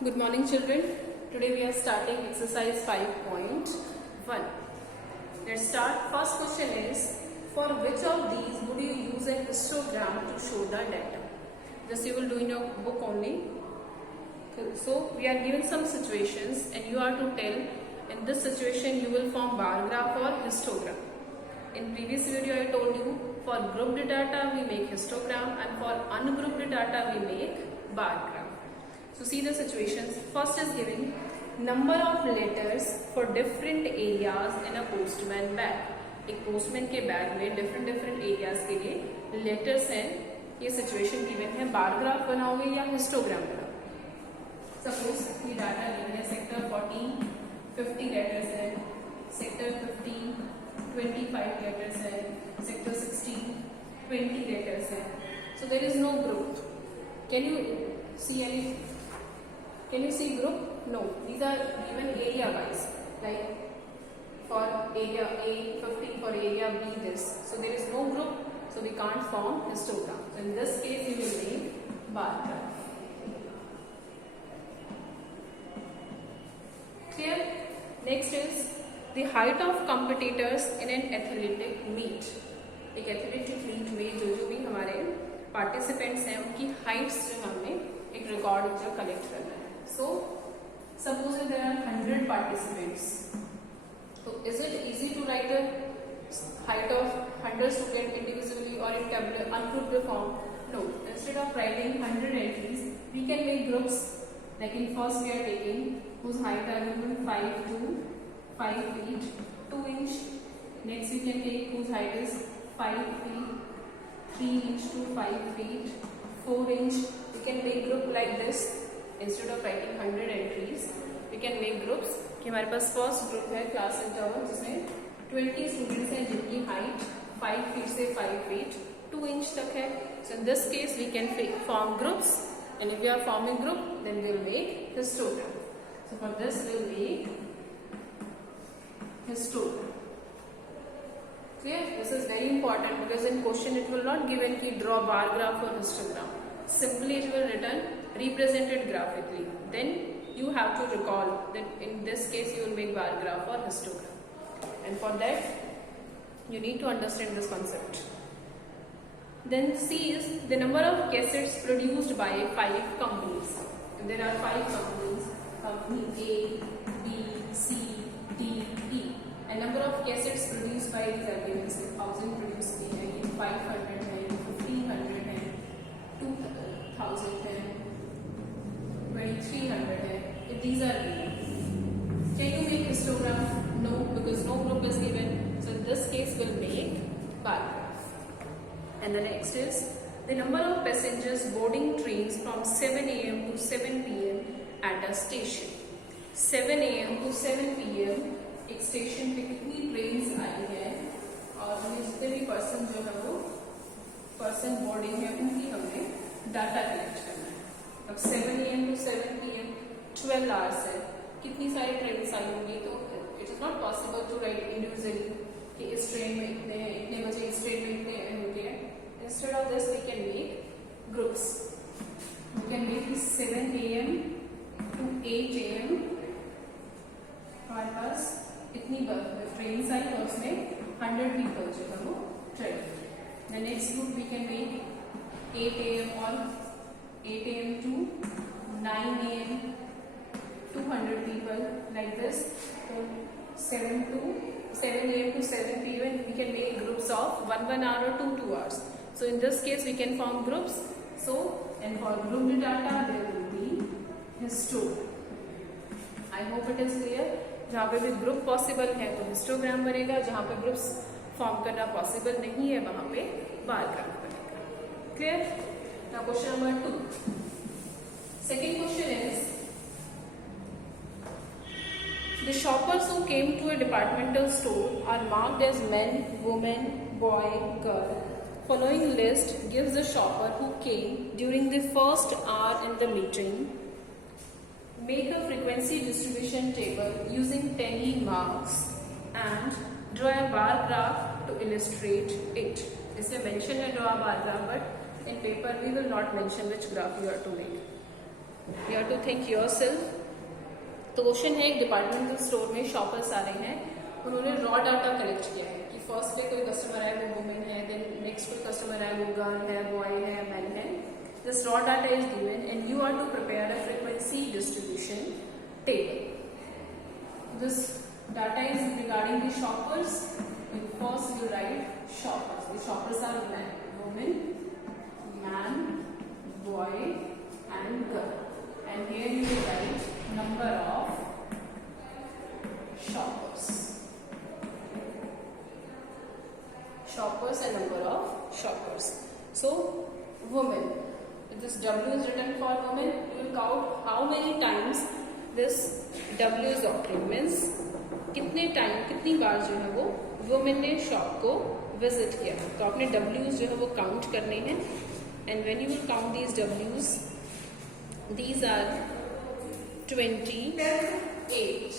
Good morning, children. Today we are starting exercise 5.1. Let's start. First question is, for which of these would you use a histogram to show the data? This you will do in your book only. So we are given some situations and you are to tell in this situation you will form bar graph or histogram. In previous video I told you for grouped data we make histogram and for ungrouped data we make bar graph. So see the situations. First is given number of letters for different areas in a postman bag. एक postman के bag में different areas के लिए letters हैं. ये situation given है. Bar graph बनाओगे या हिस्टोग्राम बनाओगे. सपोज ये डाटा गिवन है. सेक्टर 14 50 लेटर्स है. सेक्टर 15 25 लेटर्स है. सेक्टर 16 20 लेटर्स है. So there is no group. Can you see any? Can you see group? No. These are given area wise. Like for area A 50, for area B this. So there is no group. So we can't form histogram. So in this case, we will make bar graph. Clear? Next is the height of competitors in an athletic meet. एक athletic meet में जो भी हमारे participants हैं उनकी heights जो हमने एक record जो collect करना है. So suppose there are 100 participants. So is it easy to write the height of 100 students individually or in tabular ungrouped form? No. Instead of writing 100 entries, we can make groups. Like in first we are taking whose height are given 5 to 5 feet 2 inch. Next we can take whose height is 5 feet 3 inch to 5 feet 4 inch. We can make group like this. Instead of writing 100 entries, we can make groups. कि हमारे पास first group है class interval जिसमें 20 students हैं जिनकी height 5 feet से 5 feet 2 inch तक है. So in this case we can form groups, and if we are forming group, then we will make histogram. So for this we will make histogram. Clear? This is very important because in question it will not given कि draw bar graph or histogram. Simply it will written represented graphically. Then you have to recall that in this case you will make bar graph or histogram. And for that you need to understand this concept. Then C is the number of cassettes produced by 5 companies. And there are 5 companies, company A, B, C, D, E. And number of cassettes produced by these are given. 1000 produced की है, 500 है, 1500 है, 2000 है, 2300 है. If these are given, can you make histogram? No, because no group is given. So in this case we'll make bar graph. And the next is the number of passengers boarding trains from 7 a.m. to 7 p.m. at a station. 7 a.m. to 7 p.m. एक station पे कितनी trains आई है और हमें जितने भी person जो है वो पर्सन बोर्डिंग है उनकी हमें डाटा कलेक्ट करना है. अब 7 a.m. to 7 p.m. 12 आवर्स है. कितनी सारी ट्रेन आई होंगी. तो it is not possible to write individually कि इस ट्रेन में इतने हैं, इतने बजे इस ट्रेन में इतने होते हैं. Instead of this we can make groups. We can make 7 a.m. to 8 a.m. हमारे पास इतनी ट्रेन आई और उसमें 100 पीपल जो है वो travel. The next group we can make 8 a.m. और 8 a.m. to 9 a.m. 200 people like this. So 7 a.m. to 7 p.m. we can make groups of 1 hour or 2 hours. So in this case we can form groups. So and for grouped data there will be histogram. I hope it is clear. जहाँ पे भी group possible है तो histogram बनेगा. जहाँ पे groups form करना possible नहीं है वहाँ पे बार ग्राफ बनेगा. Clear? Now question number 2. Second question is, the shoppers who came to a departmental store are marked as men, woman, boy, girl. Following list gives the shopper who came during the first hour in the meeting. Make a frequency distribution table using penny marks and draw a bar graph to illustrate it. इसमें mention है draw a bar graph, but in paper we will not mention which graph you are to make. You are have to think yourself. तो question है, एक departmental store में shoppers आ रहे हैं, उन्होंने रॉ डाटा कलेक्ट किया है कि फर्स्ट डे कोई कस्टमर आए वो वुमेन है, देन नेक्स्ट कोई कस्टमर आए वो गर्ल है, बॉय है, मैन है। This raw data is given and you are to prepare a frequency distribution table. This data is regarding the shoppers. And first you write shoppers. The shoppers are men, woman, man, boy and girl. And here you will write number of shoppers. Shoppers and number of shoppers. So woman. If this W is written for woman, you will count how many times this W is occurring. Means कितने time, कितनी बार जो है वो women ने shop को visit किया। तो आपने डब्ल्यूज जो है वो काउंट करने हैं and when you will count these डब्ल्यूज, these are 28।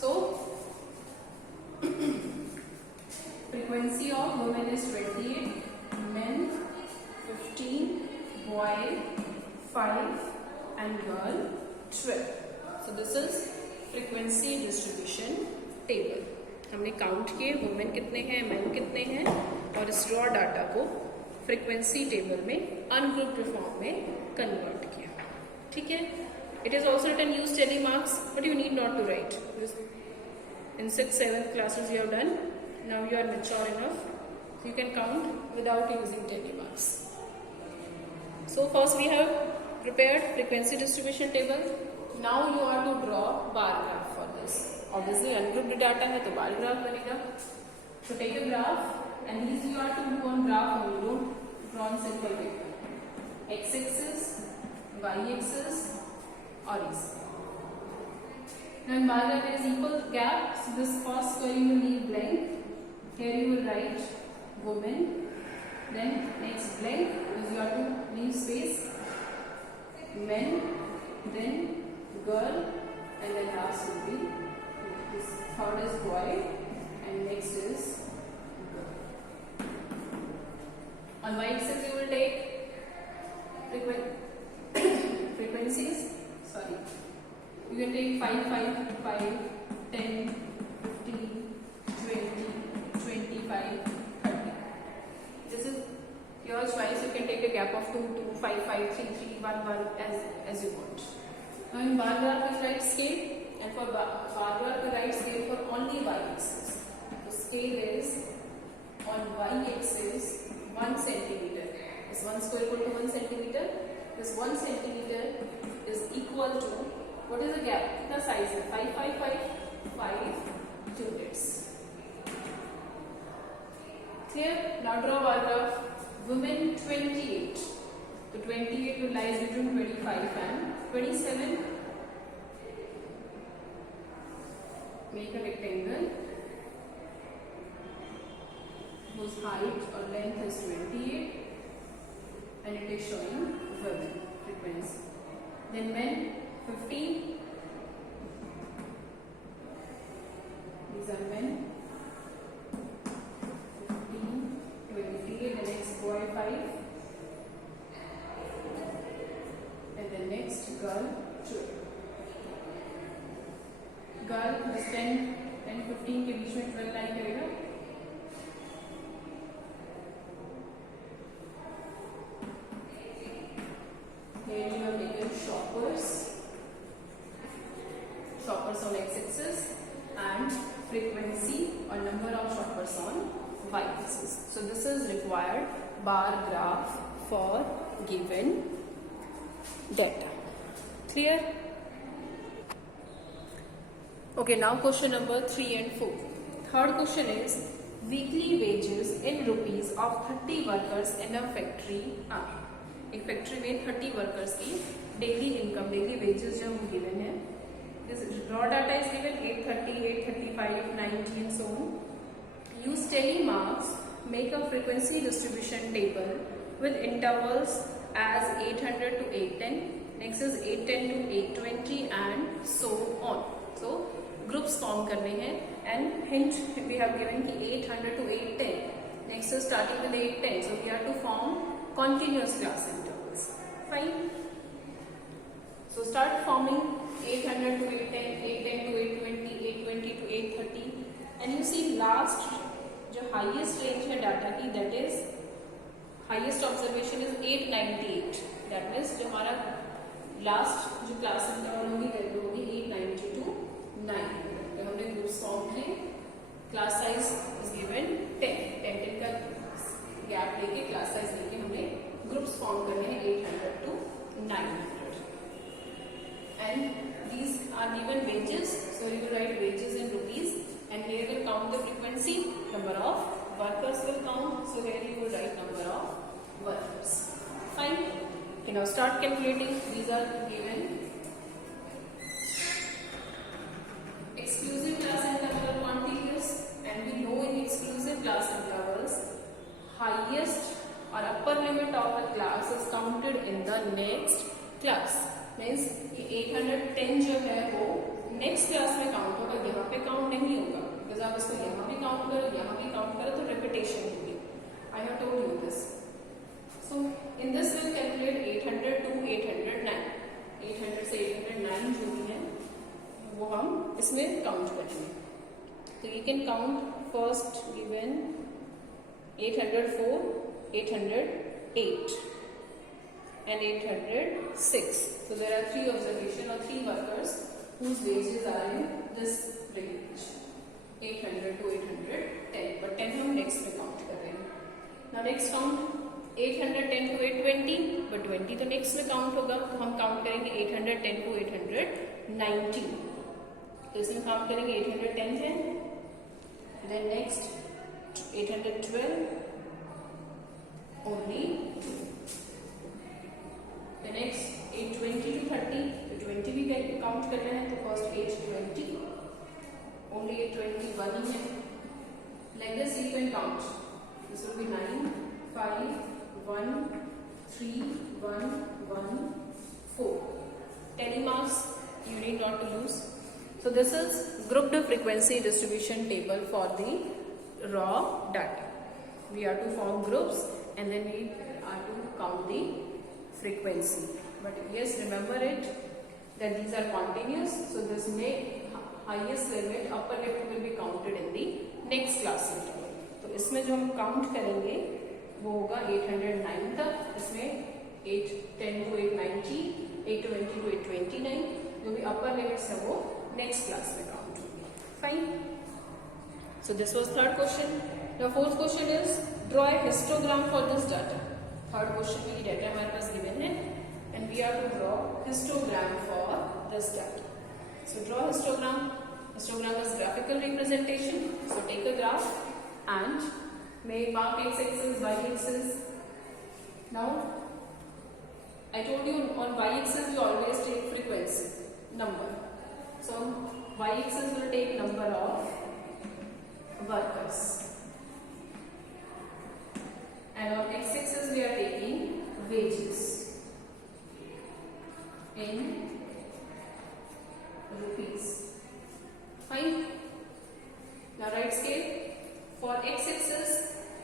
So frequency of women is 28, men 15, boy 5 and girl 12। So this is frequency distribution table. हमने काउंट किए वुमेन कितने हैं, मैन कितने हैं, और इस रॉ डाटा को फ्रीक्वेंसी टेबल में अनग्रुप्ड फॉर्म में कन्वर्ट किया। ठीक है। It is also written use tally marks, but you need not to right. In 6th 7th classes you have done. Now you are mature enough, so you can count without using tally marks. So first we have prepared frequency distribution table. Now you are to draw bar graph for this. Obviously ungrouped data है तो bar graph बनेगा. So take a graph and these you are to do on graph only. Don't draw on simple paper. X-axis, Y-axis or Z. Now in bar graph there is equal gap. So this first square you will leave blank. Here you will write woman. Then next blank is you are to leave space. Men. Then girl, and then last will be this. Third is boy and next is girl. On y-axis you will take frequencies. Sorry, you can take 5, 5, 5, 10, 15, 20, 25, 30. This is your choice. You can take a gap of 2, 2, 5, 5, 3, 3, 1, 1 as you want. Now in bar graph we write scale, and for bar graph we write scale for only y-axis. The scale is on y-axis 1 centimeter. Is 1 square equal to 1 centimeter? This 1 centimeter is equal to, what is the gap? कितना size है? 5, 5, 5, 5 units. Clear? Now draw bar graph. Women 28. So 28 will lie between 25 and 27. Make a rectangle whose height or length is 28 and it is showing women frequency. Then men 15. These are men. 15, 28, the next boy 5. And the next girl 2. Girl बस 10, 15 के बीच में 12 line करेगा. Here you have taken shoppers on x-axis and frequency or number of shoppers on y-axis. So this is required bar graph for given data. Clear? Okay, now question number 3 and 4. Third question is weekly wages in rupees of 30 workers in a factory are. एक factory में 30 workers की daily income, daily wages जो हम given है. This raw data is given 830, 835, 90 and so on. Use tally marks, make a frequency distribution table with intervals as 800 to 810. Next is 810 to 820 and so on. So groups form करने हैं and hint we have given कि 800 to 810. Next is starting with 810. So we have to form continuous class intervals. participants. Fine. So start forming 800 to 810, 810 to 820, 820 to 830, and you see last जो highest range है data की, that is highest observation is 898. That means जो हमारा last जो class interval होगी value होगी 890 to 9. तो हमने groups form किए, class size is given 10 का gap लेके class size लेके हमने groups form करने हैं 800 to 900. And these are given wages, so you will write wages in rupees, and here will count the frequency, number of workers will count, so here you will write number of workers. Fine. Okay, now start calculating. These are given. Exclusive class interval quantities, and we know in exclusive class intervals, highest or upper limit of a class is counted in the next class. Means ये 810 जो है वो next class में count होगा, यहाँ पे count नहीं होगा, बिकॉज आप इसको यहाँ भी काउंट करो, यहाँ भी काउंट करो तो रिपीटेशन होगी. I have told you this. So in this will calculate 800 to 809. 800 से 809 जो भी है वो हम इसमें काउंट करेंगे. तो you can count first given 804, 808 and 806. So there are 3 observation or 3 workers whose wages are in this range 800 to 810. But 10 हम next में count कर रहे हैं. Now next count 810 to 820. But 20 तो next में count होगा, तो हम count करेंगे 810 to 890. तो इसमें count करेंगे 810 है. Then next 812 only 2. The next 820 to 30, तो 20 भी काउंट कर रहे हैं, तो फर्स्ट 820 only 821 ही है. Like this you can count. This will be 9, 5, 1, 3, 1, 1, 4. 10 marks you need not to lose. So this is grouped frequency distribution table for the raw data. We are to form groups and then we are to count the frequency. But yes, remember it that these are continuous, so this may highest limit, upper limit will be counted in the next class interval. तो इसमें जो हम count करेंगे वो होगा 809 तक, इसमें 810 to 890, 820 to 829, जो भी upper limits है वो next class में काउंट होंगे. Fine. So this was third question. Now fourth question is draw a histogram for this data. Third question में ये डाटा हमारे पास गिवन है and we are to draw histogram for this data. So draw histogram. Histogram is graphical representation. So take a graph and make mark x axis, y axis. Now I told you on y axis we always take frequency number. So y axis will take number of workers. And on x-axis we are taking wages in rupees. Fine. Now write scale. For x-axis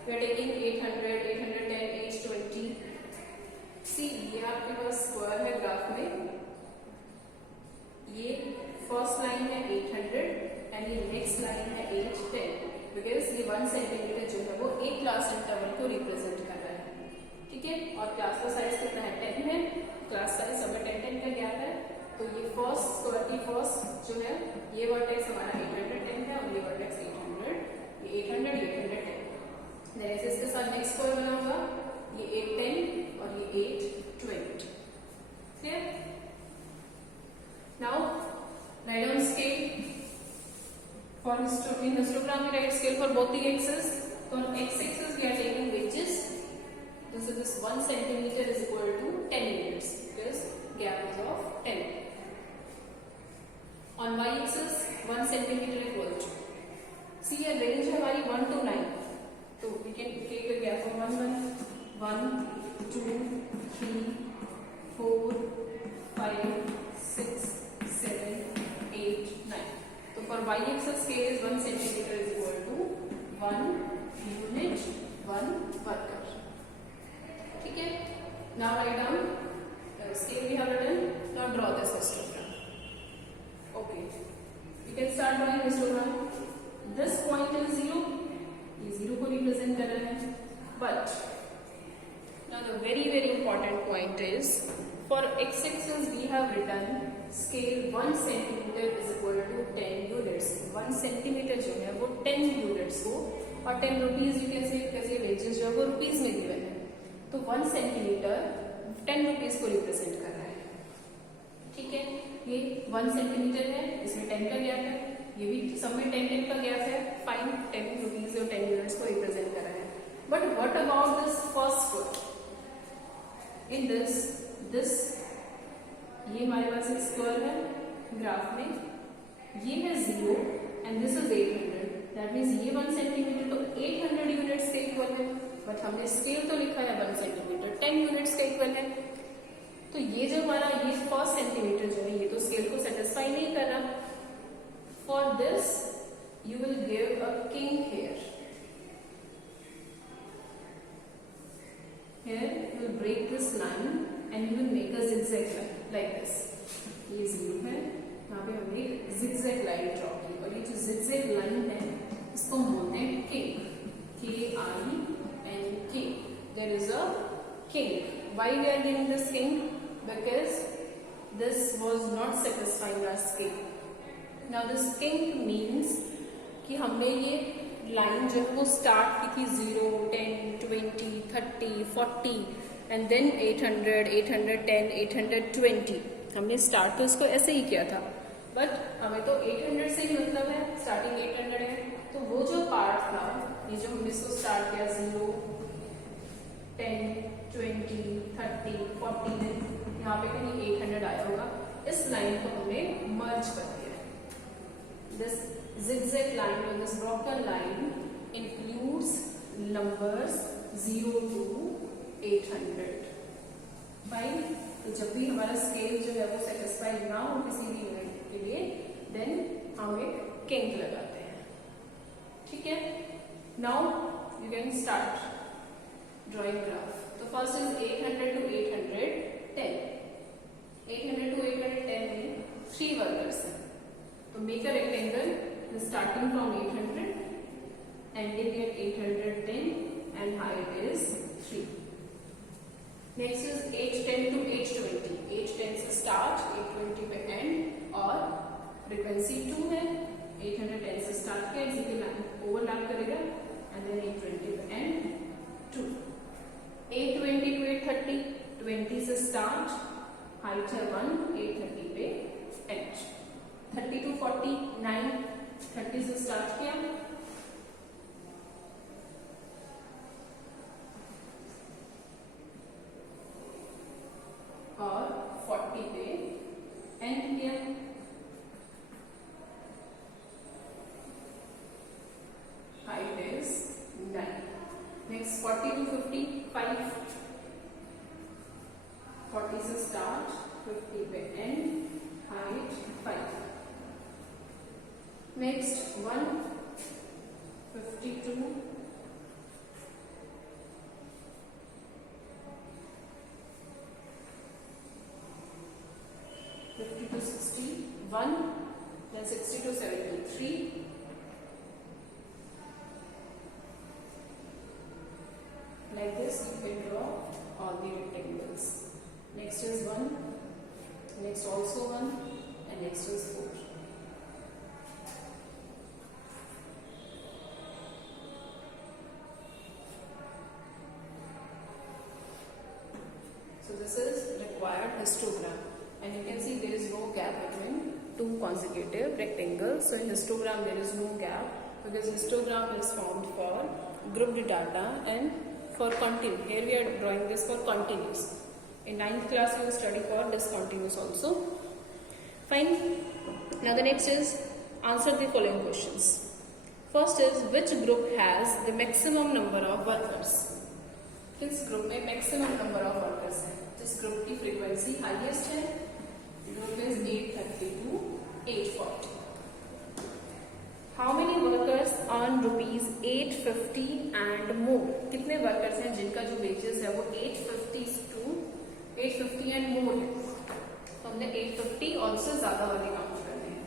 we are taking 800, 810, 820. See, ये आपके पास square है graph में. ये first line है 800 and ये next line है 810. Because ये 1 centimetre जो है वो एक क्लास इंटरवल को रिप्रेजेंट कर रहा है. ठीक है. और क्लास का साइज कितना है 10 है. क्लास साइज सब 10 का गैप है. तो ये फर्स्ट स्क्वायर की फर्स्ट जो है ये वर्टेक्स हमारा 810 है और ये वर्टेक्स 800, ये 800, ये 810. नेक्स्ट इसके साथ नेक्स्ट स्क्वायर बना होगा ये 810 और ये 820. Clear. Now right on scale. For histogram we write scale for both the axes. So on x-axis we are taking wages. So this 1 centimeter is equal to 10 meters because gap is of 10. On y-axis 1 centimeter equal to. See a range है हमारी 1 to 9. So we can take a gap from 1, 2, 3, 4, 5, 6, 7, 8, 9. So for y-axis scale is 1 centimeter is equal to 1 unit 1 worker. ठीक है. Now write down scale we have written. Now draw this histogram. Okay, you can start drawing histogram. This point is 0. ये 0 को represent कर रहे हैं. But now the very important point is, for x-axis we have written scale 1 centimeter is equal to 10 units. 1 centimeter जो है वो 10 units को, और 10 rupees you can say because ये wages जो है वो rupees में given है, तो 1 centimeter 10 rupees को represent कर रहा है. ठीक है, ये 1 centimeter है, इसमें 10 का गैप है, ये भी सब में 10 का गैप है. फाइन, 10 rupees और 10 units को represent कर रहा है. But what about this first foot? In this ये हमारे पास एक स्क्वायर है ग्राफ में, ये है 0 and this is 800. That means ये 1 सेंटीमीटर तो 800 यूनिट्स के इक्वल है. बट हमने स्केल तो लिखा है 1 सेंटीमीटर 10 यूनिट्स का इक्वल है. तो ये जो हमारा ये फर्स्ट सेंटीमीटर जो है ये तो स्केल को सेटिस्फाई नहीं कर रहा. For this you will give a king here. Here you will break this line and you will make a zigzag line like this. ये 0 है, यहाँ पे हमने एक zigzag line ड्रॉ की, और ये जो zigzag line है इसको हम बोलते हैं kink. K-I-N-K. There is a kink. Why we are giving this kink? Because this was not satisfying our scale. Now this kink means कि हमने ये लाइन जो है वो स्टार्ट की थी 0, 10, 20, 30, 40 एंड देन 800, 810, 820. हमने स्टार्ट तो इसको ऐसे ही किया था, बट हमें तो 800 से ही मतलब है, स्टार्टिंग 800 है. तो वो जो पार्ट था, ये जो हमने इसको स्टार्ट किया 0, 10, 20, 30, 40, देन यहाँ पे कहीं 800 आया होगा. इस लाइन को हमने मर्ज कर दिया. This zigzag line or this broken line includes numbers 0 to 800. Fine. तो जब भी हमारा स्केल जो है वो सेटिस्फाई ना हो किसी भी यूनिट के लिए, देन हम एक किंक लगाते हैं. ठीक है. Now you can start drawing graph. तो फर्स्ट इज 800 to 810. 800 to 810 में 3 वर्कर्स हैं. तो make a rectangle starting from 800, ending at 810, and height is 3. Next is 810 to 820. 810 से start, 820 पे end, और frequency 2 है. 810 से start किया, इसी के लाइन ओवरलैप करेगा, and then 820 पे end 2. 820 to 830. 20 से start, height है 1, 830 पे end. 30 to 40 9. 30 से स्टार्ट किया, और 40 पे एंड किया. Height is 9. Next 40 to 50 5. 40 से स्टार्ट, 50 पे and, height 5. Next 152, 50 to 60, 1, then 60 to 73, like this you can draw all the rectangles. Next is 1, next also 1, and next is 4. So this is required histogram, and you can see there is no gap between two consecutive rectangles. So in histogram there is no gap because histogram is formed for grouped data and for continuous. Here we are drawing this for continuous. In 9th class we will study for discontinuous also. Fine. Now the next is answer the following questions. First is which group has the maximum number of workers? किस group में maximum number of workers है? जिस group की frequency highest है, group is 830 to 840. How many workers earn ₹850 and more? कितने workers हैं जिनका जो वेजेस है वो 850 to 850 एंड मोर है, तो हमने 850 और से ज्यादा वाले काउंट करने हैं।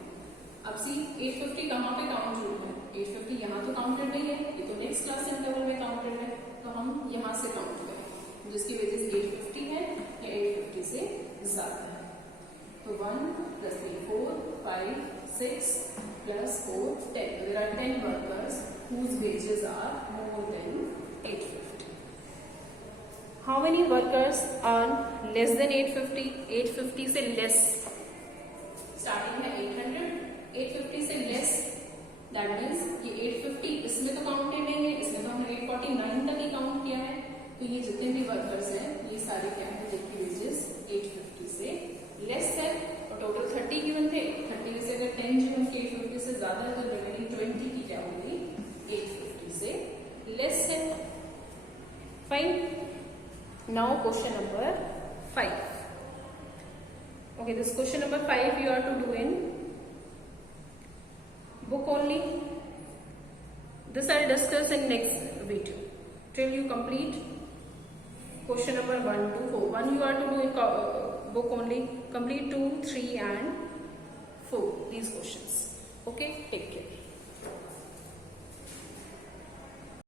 अब सी 850 कहाँ पे काउंट हुआ है? 850 यहाँ तो काउंटेड नहीं है, ये तो नेक्स्ट क्लास इंटरवल में काउंटेड है, तो हम यहाँ से काउंट करें, जिसकी वजह से 850 है या 850 से ज्यादा है। तो 1 + 3 4 5 6 + 4 10. There are 10 workers whose wages are more than 850. How many workers earn less than 850? 850 से less. स्टार्टिंग है 800, 850 से लेस, दैट मीन्स ये 850 इसमें तो काउंटेड नहीं है, इसमें तो हमने 849 तक ही काउंट किया है, तो ये जितने भी वर्कर्स हैं ये सारे क्या है, जिनकी वेजेस 850 से लेस है, और टोटल 30 गिवन थे, 30 में से अगर 10 जो उनके 850 से ज्यादा है तो रिमेनिंग 20 की क्या होगी, 850 से लेस है। Fine, now question number 5. Okay, this question number 5 you are to do in book only. This I'll discuss in next video. Till you complete question number 1 to 4. 1 you are to do in book only. Complete 2, 3 and 4 these questions. Okay, take care.